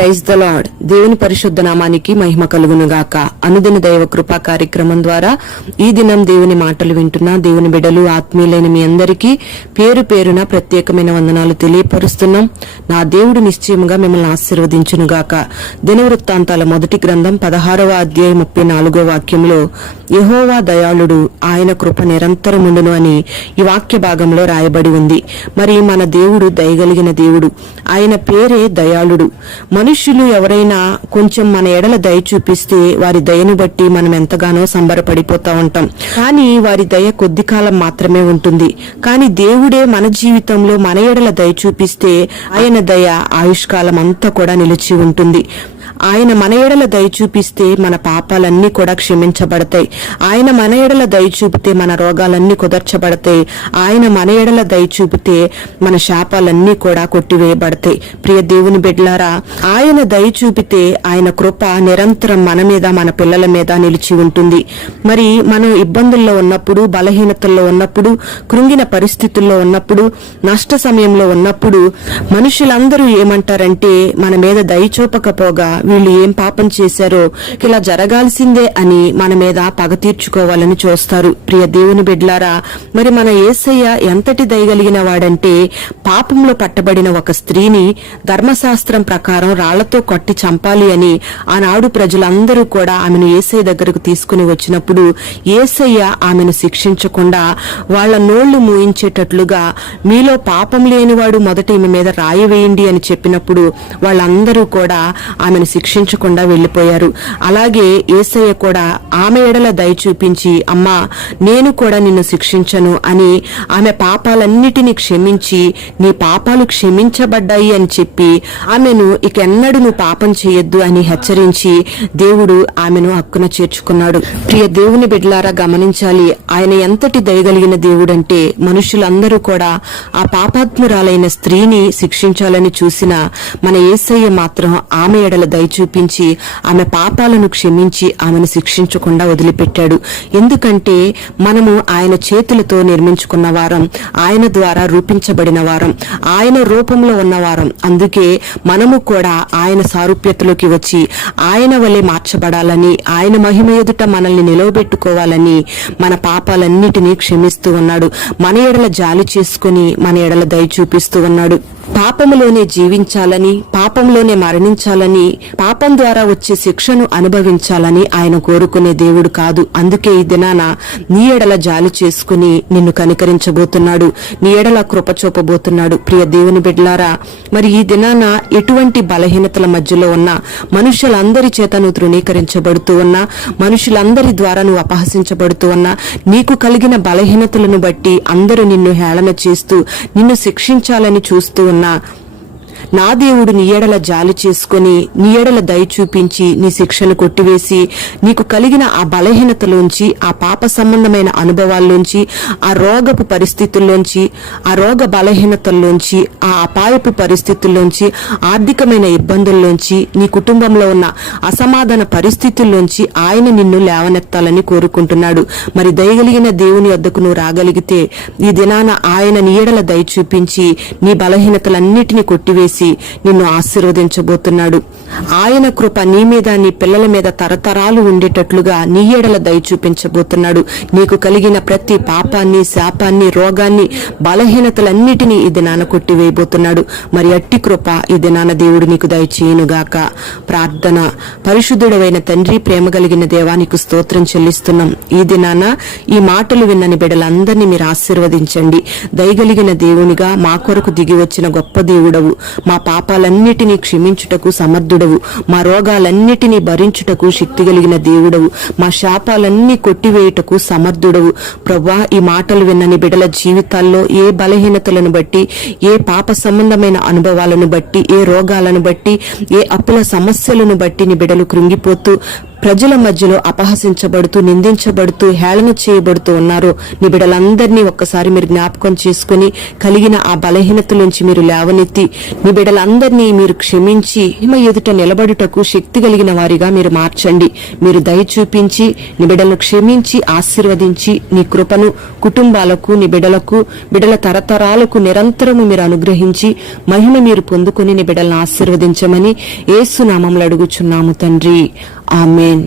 Praise the lord. దేవుని పరిశుద్ధ నామానికి మహిమ కలుగునుగాక. అనుదిన దైవ కృపా కార్యక్రమం ద్వారా ఈ దినం దేవుని మాటలు వింటున్న దేవుని బిడ్డలు ఆత్మీయులైన మీ అందరికీ పేరు పేరున ప్రత్యేకమైన వందనాలు తెలియపరుస్తున్నాం. నా దేవుడు నిశ్చయముగా మిమ్మల్ని ఆశీర్వదించునుగాక. దినవృత్తాంతాల మొదటి గ్రంథం 16వ అధ్యాయం 34వ వాక్యంలో యెహోవా దయాళుడు, ఆయన కృప నిరంతరముండును అని ఈ వాక్య భాగంలో రాయబడి ఉంది. మరి మన దేవుడు దయగలిగిన దేవుడు, ఆయన పేరే దయాళుడు. మనుష్యులు ఎవరైనా కొంచెం మన ఎడల దయ చూపిస్తే వారి దయను బట్టి మనం ఎంతగానో సంబరపడిపోతా ఉంటాం. కానీ వారి దయ కొద్ది కాలం మాత్రమే ఉంటుంది. కానీ దేవుడే మన జీవితంలో మన ఎడల దయ చూపిస్తే ఆయన దయ ఆయుష్కాలం అంతా కూడా నిలిచి ఉంటుంది. ఆయన మన ఎడల దయ చూపిస్తే మన పాపాలన్నీ కూడా క్షమించబడతాయి. ఆయన మన ఎడల దయ చూపితే మన రోగాలన్నీ కుదర్చబడతాయి. ఆయన మన ఎడల దయ చూపితే మన శాపాలన్నీ కూడా కొట్టివేయబడతాయి. ప్రియ దేవుని బిడ్డలారా, ఆయన దయ చూపితే ఆయన కృప నిరంతరం మన మీద, మన పిల్లల మీద నిలిచి ఉంటుంది. మరి మనం ఇబ్బందుల్లో ఉన్నప్పుడు, బలహీనతల్లో ఉన్నప్పుడు, కృంగిన పరిస్థితుల్లో ఉన్నప్పుడు, నష్ట సమయంలో ఉన్నప్పుడు మనుషులందరూ ఏమంటారంటే, మన మీద దయ చూపకపోగా వీళ్ళు ఏం పాపం చేశారో, ఇలా జరగాల్సిందే అని మన మీద పగ తీర్చుకోవాలని చూస్తారు. ప్రియ దేవుని బిడ్డలారా, మరి మన యేసయ్య ఎంతటి దయగలిగిన వాడంటే, పాపంలో పట్టబడిన ఒక స్త్రీని ధర్మశాస్త్రం ప్రకారం రాళ్లతో కొట్టి చంపాలి అని ఆనాడు ప్రజలందరూ కూడా ఆమెను యేసయ్య దగ్గరకు తీసుకుని వచ్చినప్పుడు యేసయ్య ఆమెను శిక్షించకుండా వాళ్ల నోళ్లు మూయించేటట్లుగా, మీలో పాపం లేనివాడు మొదట ఈమె మీద రాయి వేయండి అని చెప్పినప్పుడు వాళ్ళందరూ కూడా ఆమెను శిక్షించకుండా వెళ్లిపోయారు. అలాగే యేసయ్య కూడా ఆమె ఎడల దయ చూపించి, అమ్మా నేను కూడా నిన్ను శిక్షించను అని ఆమె పాపాలన్నిటినీ క్షమించి, నీ పాపాలు క్షమించబడ్డాయి అని చెప్పి ఆమెను ఇక ఎన్నడూ నువ్వు పాపం చేయొద్దు అని హెచ్చరించి దేవుడు ఆమెను హక్కున చేర్చుకున్నాడు. ప్రియ దేవుని బిడ్డలారా, గమనించాలి, ఆయన ఎంతటి దయగలిగిన దేవుడంటే, మనుషులందరూ కూడా ఆ పాపాత్మురాలైన స్త్రీని శిక్షించాలని చూసిన మన యేసయ్య మాత్రం ఆమె ఎడల దయ చూపించి ఆమె పాపాలను క్షమించి ఆమెను శిక్షించకుండా వదిలిపెట్టాడు. ఎందుకంటే మనము ఆయన చేతులతో నిర్మించుకున్న వారం, ఆయన ద్వారా రూపించబడిన వారం, ఆయన రూపంలో ఉన్నవారం. అందుకే మనము కూడా ఆయన సారూప్యతలోకి వచ్చి ఆయన వలె మార్చబడాలని, ఆయన మహిమ ఎదుట మనల్ని నిలవబెట్టుకోవాలని మన పాపాలన్నిటినీ క్షమిస్తూ ఉన్నాడు. మన ఎడల జాలి చేసుకుని మన ఎడల దయ చూపిస్తూ ఉన్నాడు. పాపములోనే జీవించాలని, పాపంలోనే మరణించాలని, పాపం ద్వారా వచ్చే శిక్షను అనుభవించాలని ఆయన కోరుకునే దేవుడు కాదు. అందుకే ఈ దినాన నీ ఎడల జాలి చేసుకుని నిన్ను కనికరించబోతున్నాడు, నీ ఎడల కృప చూపబోతున్నాడు. ప్రియ దేవుని బిడ్డలారా, మరి ఈ దినాన ఎటువంటి బలహీనతల మధ్యలో ఉన్నా, మనుషులందరి చేత నువ్వు తృణీకరించబడుతూ ఉన్నా, మనుషులందరి ద్వారా నువ్వు అపహసించబడుతూ ఉన్నా, నీకు కలిగిన బలహీనతలను బట్టి అందరూ నిన్ను హేళన చేస్తూ నిన్ను శిక్షించాలని చూస్తూ ఉన్నా, నా దేవుడు నీ ఎడల జాలి చేసుకుని నీ ఎడల దయ చూపించి నీ శిక్షను కొట్టివేసి నీకు కలిగిన ఆ బలహీనతలోంచి, ఆ పాప సంబంధమైన అనుభవాల్లోంచి, ఆ రోగపు పరిస్థితుల్లోంచి, ఆ రోగ బలహీనతల్లోంచి, ఆ అపాయపు పరిస్థితుల్లోంచి, ఆర్థికమైన ఇబ్బందుల్లోంచి, నీ కుటుంబంలో ఉన్న అసమాధాన పరిస్థితుల్లోంచి ఆయన నిన్ను లేవనెత్తాలని కోరుకుంటున్నాడు. మరి దయగలిగిన దేవుని వద్దకు నువ్వు రాగలిగితే ఈ దినాన ఆయన నీ ఎడల దయ చూపించి నీ బలహీనతలన్నిటినీ కొట్టివేసి నిన్ను ఆశీర్వదించబోతున్నాడు. ఆయన కృప నీ మీద, నీ పిల్లల మీద తరతరాలు ఉండేటట్లుగా నీ ఎడల దయ చూపించబోతున్నాడు. నీకు కలిగిన ప్రతి పాపాన్ని, శాపాన్ని, రోగాన్ని, బలహీనతలన్నిటినీ ఈ దినాన కొట్టివేయబోతున్నాడు. మరి అట్టి కృప ఈ దినాన దేవుడు నీకు దయచేయునుగాక. ప్రార్థన. పరిశుద్ధుడైన తండ్రి, ప్రేమ కలిగిన దేవానికి స్తోత్రం చెల్లిస్తున్నాం. ఈ దినాన ఈ మాటలు విన్నని బిడ్డలందరినీ మీరు ఆశీర్వదించండి. దయగలిగిన దేవునిగా మా కొరకు దిగి వచ్చిన గొప్ప దేవుడవు, మా పాపాలన్నిటినీ క్షమించుటకు సమర్థుడవు, మా రోగాలన్నిటినీ భరించుటకు శక్తి కలిగిన దేవుడవు, మా శాపాలన్నీ కొట్టివేయుటకు సమర్థుడవు. ప్రభువా, ఈ మాటలు విన్నని బిడ్డల జీవితాల్లో ఏ బలహీనతలను బట్టి, ఏ పాప సంబంధమైన అనుభవాలను బట్టి, ఏ రోగాలను బట్టి, ఏ అప్పుల సమస్యలను బట్టి నీ బిడ్డలు కృంగిపోతూ ప్రజల మధ్యలో అపహసించబడుతూ, నిందించబడుతూ, హేళన చేయబడుతూ ఉన్నారు. నీ బిడ్డలందరినీ ఒక్కసారి మీరు జ్ఞాపకం చేసుకుని కలిగిన ఆ బలహీనత నుంచి మీరు లేవనెత్తి నీ బిడ్డలందరినీ మీరు క్షమించి హిమ ఎదుట నిలబడుటకు శక్తి కలిగిన వారిగా మీరు మార్చండి. మీరు దయ చూపించి నీ బిడ్డలను క్షమించి ఆశీర్వదించి నీ కృపను కుటుంబాలకు, నీ బిడ్డలకు, బిడ్డల తరతరాలకు నిరంతరము మీరు అనుగ్రహించి మహిమ మీరు పొందుకుని నీ బిడ్డలను ఆశీర్వదించమని యేసు నామములో అడుగుచున్నాము తండ్రి. ఆమేన్.